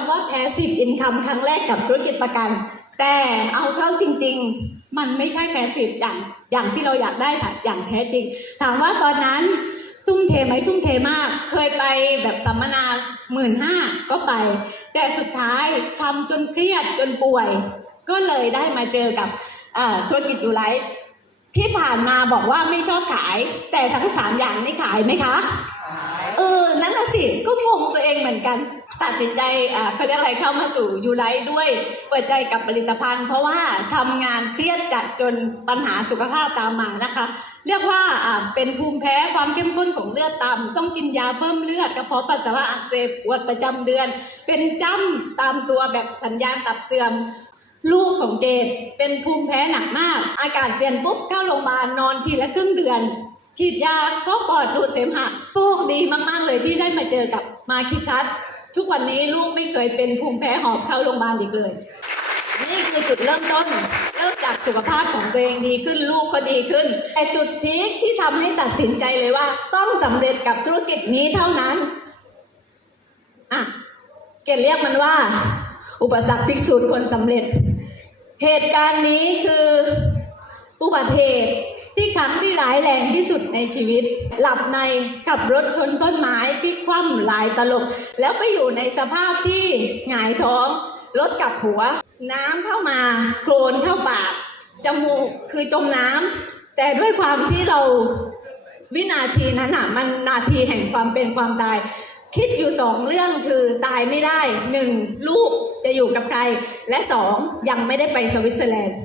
ำว่า passive income ครั้งแรกกับธุรกิจประกัน แต่เอาเข้าจริง ๆ มันไม่ใช่ passive อย่างอย่างที่เราอยากได้ค่ะอย่างแท้จริง ถามว่าตอนนั้นทุ่มเทไหมทุ่มเทมาก เคยไปแบบสัมมนาหมื่นห้าก็ไป แต่สุดท้ายทำจนเครียดจนป่วย ก็เลยได้มาเจอกับอ่าธุรกิจดูไลท์ที่ผ่านมาบอกว่าไม่ชอบขาย แต่ทั้งสามอย่างนี่ขายไหมคะเออ นั่นน่ะสิ ก็งงตัวเองเหมือนกัน ตัดสินใจเขาเรียกอะไรเข้ามาสู่ยูไลด้วยเปิดใจกับผลิตภัณฑ์ เพราะว่าทำงานเครียดจัดจนปัญหาสุขภาพตามมานะคะ เรียกว่าเป็นภูมิแพ้ความเข้มข้นของเลือดต่ำต้องกินยาเพิ่มเลือดกระเพาะปัสสาวะอักเสบปวดประจำเดือน เป็นจ้ำตามตัวแบบสัญญาณตับเสื่อมลูกของเจดเป็นภูมิแพ้หนักมาก อากาศเปลี่ยนปุ๊บเข้าโรงพยาบาลนอนทีละครึ่งเดือน ฉีดยาก็ปอดดูดเสมหะโชคดีมาก ๆ เลยที่ได้มาเจอกับมาคิคัส ทุกวันนี้ลูกไม่เคยเป็นภูมิแพ้หอบเข้าโรงพยาบาลอีกเลย นี่คือจุดเริ่มต้น เริ่มจากสุขภาพของตัวเองดีขึ้นลูกก็ดีขึ้น แต่จุดพีคที่ทำให้ตัดสินใจเลยว่า ต้องสำเร็จกับธุรกิจนี้เท่านั้นอะเกดเรียกมันว่า อุปสรรคพิสูจน์คนสำเร็จ เหตุการณ์นี้คืออุบัติเหตุ ที่ครั้งที่ร้ายแรงที่สุดในชีวิต หลับในขับรถชนต้นไม้พลิกคว่ำหลายตลบแล้วไปอยู่ในสภาพที่หงายท้องรถกับหัว น้ำเข้ามาโคลนเข้าปากจมูกคือจมน้ำแต่ด้วยความที่เราวินาทีนั้นอะมันนาทีแห่งความเป็นความตาย คิดอยู่สองเรื่องคือตายไม่ได้หนึ่งลูกจะอยู่กับใคร และสองยังไม่ได้ไปสวิตเซอร์แลนด์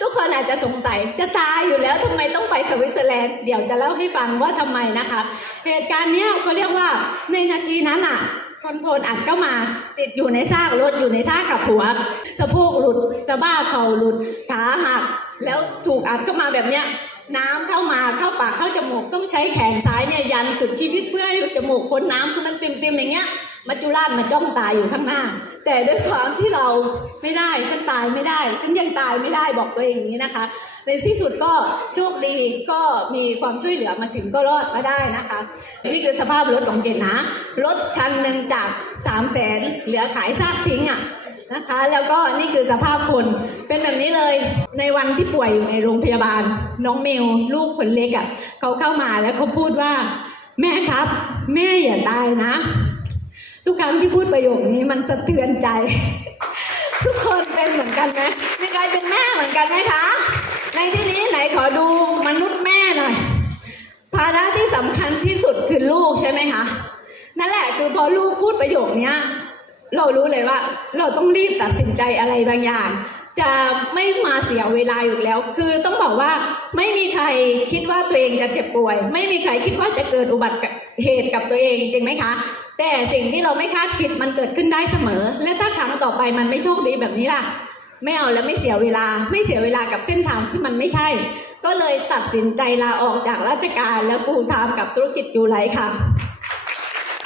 ทุกคนอาจจะสงสัยจะตายอยู่แล้วทำไมต้องไปสวิตเซอร์แลนด์เดี๋ยวจะเล่าให้ฟังว่าทำไมนะคะ เหตุการณ์เนี้ยเขาเรียกว่าในนาทีนั้นอะคอนโทรลอัดก็มาติดอยู่ในซากรถอยู่ในท่ากับหัว สะโพกหลุดสะบ้าเข่าหลุดขาหัก แล้วถูกอัดเข้ามาแบบเนี้ยน้ำเข้ามาเข้าปากเข้าจมูกต้องใช้แขนซ้ายเนี่ยยันสุดชีวิตเพื่อให้จมูกพ้นน้ำคือมันเปิมๆอย่างเงี้ย มัจจุราชมาจ้องตายอยู่ข้างหน้า แต่ด้วยความที่เราไม่ได้ ฉันตายไม่ได้ ฉันยังตายไม่ได้บอกตัวเองอย่างนี้นะคะ ในที่สุดก็โชคดีก็มีความช่วยเหลือมาถึงก็รอดมาได้นะคะ นี่คือสภาพรถของเกดนะ รถคันหนึ่งจาก3 0 0แสนเหลือขายซากทิ้งอะนะคะ แล้วก็นี่คือสภาพคนเป็นแบบนี้เลยในวันที่ป่วยอยู่ในโรงพยาบาล น้องเมิวลูกคนเล็กอะ่ะเขาเข้ามาแล้วเขาพูดว่า แม่ครับ แม่อย่าตายนะ ทุกครั้งที่พูดประโยคนี้มันสะเทือนใจ ทุกคนเป็นเหมือนกันไหมมีใครเป็นแม่เหมือนกันไหมคะ ในที่นี้ไหนขอดูมนุษย์แม่หน่อยภาระที่สำคัญที่สุดคือลูกใช่ไหมคะนั่นแหละคือพอลูกพูดประโยคเนี้ย เรารู้เลยว่า เราต้องรีบตัดสินใจอะไรบางอย่าง จะไม่มาเสียเวลาอยู่แล้ว คือต้องบอกว่าไม่มีใครคิดว่าตัวเองจะเจ็บป่วย ไม่มีใครคิดว่าจะเกิดอุบัติเหตุกับตัวเองจริงไหมคะ แต่สิ่งที่เราไม่คาดคิดมันเกิดขึ้นได้เสมอ และถ้าครั้งต่อไปมันไม่โชคดีแบบนี้ล่ะ ไม่เอาแล้วไม่เสียเวลา ไม่เสียเวลากับเส้นทางที่มันไม่ใช่ ก็เลยตัดสินใจลาออกจากราชการแล้วฟูลไทม์กับธุรกิจยูไลค่ะ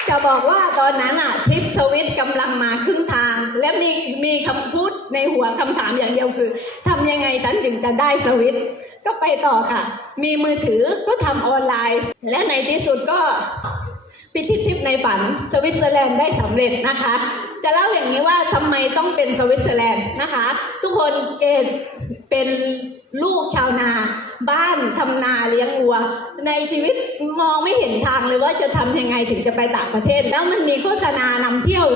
จะบอกว่าตอนนั้นอะทริปสวิตกำลังมาครึ่งทาง และมีมีคำพูดในหัวคำถามอย่างเดียวคือทำยังไงฉันถึงจะได้สวิตก็ไปต่อค่ะ มีมือถือก็ทำออนไลน์ และในที่สุดก็ พิชิตทริปในฝันสวิตเซอร์แลนด์ได้สำเร็จนะคะ จะเล่าอย่างนี้ว่าทำไมต้องเป็นสวิตเซอร์แลนด์นะคะ ทุกคนเกณฑ์เป็นลูกชาวนา บ้านทำนาเลี้ยงวัว ในชีวิตมองไม่เห็นทางเลยว่าจะทำยังไงถึงจะไปต่างประเทศ แล้วมันมีโฆษณานำเที่ยว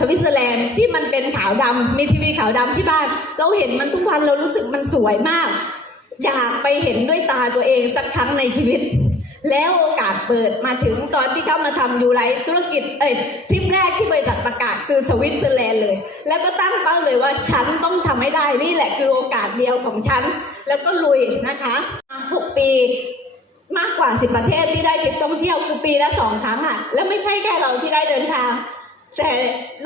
สวิตเซอร์แลนด์ที่มันเป็นขาวดำมีทีวีขาวดำที่บ้าน เราเห็นมันทุกวันเรารู้สึกมันสวยมาก อยากไปเห็นด้วยตาตัวเองสักครั้งในชีวิต แล้วโอกาสเปิดมาถึงตอนที่เข้ามาทำยูไรธุรกิจเอ้ยทริปแรกที่บริษัทประกาศคือสวิตเซอร์แลนด์เลย แล้วก็ตั้งเป้าเลยว่าฉันต้องทำให้ได้นี่แหละคือโอกาสเดียวของฉัน แล้วก็ลุยนะคะหกปีมากกว่า 10 ประเทศที่ได้ทริปท่องเที่ยวคือปีละสองครั้งอะแล้วไม่ใช่แค่เราที่ได้เดินทาง แต่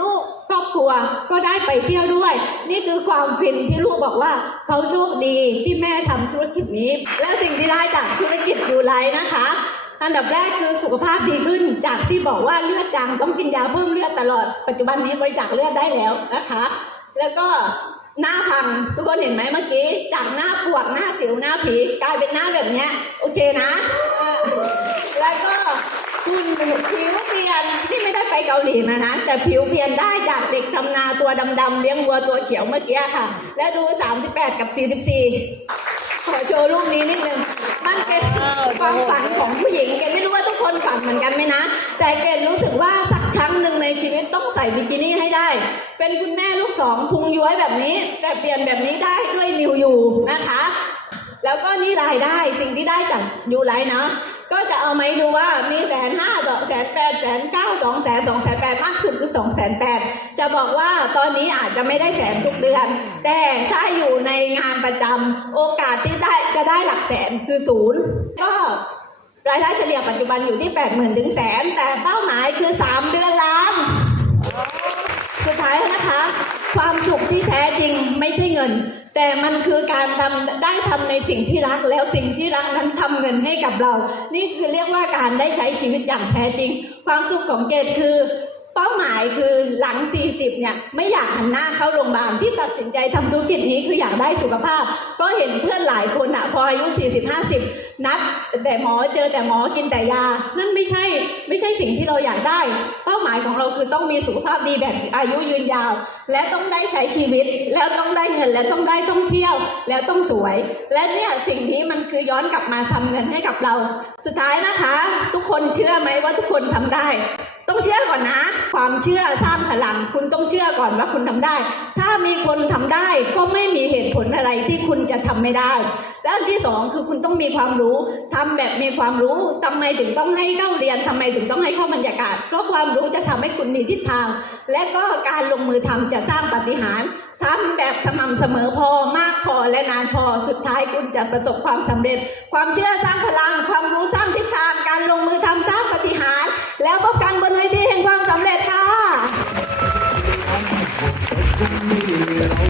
ลูกครอบครัวก็ได้ไปเที่ยวด้วย นี่คือความฟินที่ลูกบอกว่าเขาโชคดีที่แม่ทำธุรกิจนี้ และสิ่งที่ได้จากธุรกิจยูไลนะคะ อันดับแรกคือสุขภาพดีขึ้นจากที่บอกว่าเลือดจางต้องกินยาเพิ่มเลือดตลอดปัจจุบันนี้บริจาคเลือดได้แล้วนะคะ แล้วก็หน้าพังทุกคนเห็นไหมเมื่อกี้จากหน้าปวกหน้าสิวหน้าผีกลายเป็นหน้าแบบเนี้ยโอเคนะ แล้วก็หุ่นผิวเปลี่ยน ไม่ได้ไปเกาหลีมานะแต่ผิวเปลี่ยนได้จากเด็กทำนาตัวดำๆเลี้ยงวัวตัวเขียวเมื่อกี้ค่ะ และดู 38 กับ 44 ขอโชว์รูปนี้นิดนึง มันเป็นความฝันของผู้หญิงเกดไม่รู้ว่าทุกคนฝันเหมือนกันไหมนะ แต่เกดรู้สึกว่าสักครั้งหนึ่งในชีวิตต้องใส่บิกินี่ให้ได้ เป็นคุณแม่ลูกสองพุงย้อยแบบนี้ แต่เปลี่ยนแบบนี้ได้ด้วยนิวยูนะคะแล้วก็นี่รายได้สิ่งที่ได้จากยูไลท์เนาะ ก็จะเอาไหมดูว่ามีแสนห้าต่อแสนแปดแสนเก้าสองแสนสองแสนแปดมากสุดคือสองแสนแปดจะบอกว่าตอนนี้อาจจะไม่ได้แสนทุกเดือน แต่ถ้าอยู่ในงานประจำโอกาสที่ได้จะได้หลักแสนคือศูนย์ก็รายได้เฉลี่ยปัจจุบันอยู่ที่แปดหมื่นถึงแสนแต่เป้าหมายคือสามเดือนละ สุขที่แท้จริงไม่ใช่เงิน แต่มันคือการทำได้ทำในสิ่งที่รักแล้วสิ่งที่รักนั้นทำเงินให้กับเรา นี่คือเรียกว่าการได้ใช้ชีวิตอย่างแท้จริง ความสุขของเกดคือ เป้าหมายคือหลัง 40 เนี่ยไม่อยากหันหน้าเข้าโรงพยาบาลที่ตัดสินใจทำธุรกิจนี้คืออยากได้สุขภาพ เพราะเห็นเพื่อนหลายคนอะพออายุ 40 50 นัด แต่หมอเจอแต่หมอกินแต่ยา นั่นไม่ใช่ไม่ใช่สิ่งที่เราอยากได้ เป้าหมายของเราคือต้องมีสุขภาพดีแบบอายุยืนยาว และต้องได้ใช้ชีวิต แล้วต้องได้เงินและต้องได้ท่องเที่ยว แล้วต้องสวย และเนี่ยสิ่งนี้มันคือย้อนกลับมาทำเงินให้กับเรา สุดท้ายนะคะ ทุกคนเชื่อไหมว่าทุกคนทำได้ ต้องเชื่อก่อนนะ ความเชื่อสร้างพลัง คุณต้องเชื่อก่อนว่าคุณทำได้ ถ้ามีคนทำได้ก็ไม่มีเหตุผลอะไรที่คุณจะทำไม่ได้ และอันที่สองคือคุณต้องมีความรู้ทำแบบมีความรู้ทำไมถึงต้องให้เข้าเรียนทำไมถึงต้องให้เข้าบรรยากาศ เพราะความรู้จะทำให้คุณมีทิศทาง และก็การลงมือทำจะสร้างปฏิหารทำแบบสม่ำเสมอพอมากพอและนานพอสุดท้ายคุณจะประสบความสำเร็จ ความเชื่อสร้างพลัง ความรู้สร้างทิศทาง การลงมือทำสร้างปฏิ แล้วพบกันบนเวทีแห่งความสำเร็จค่ะ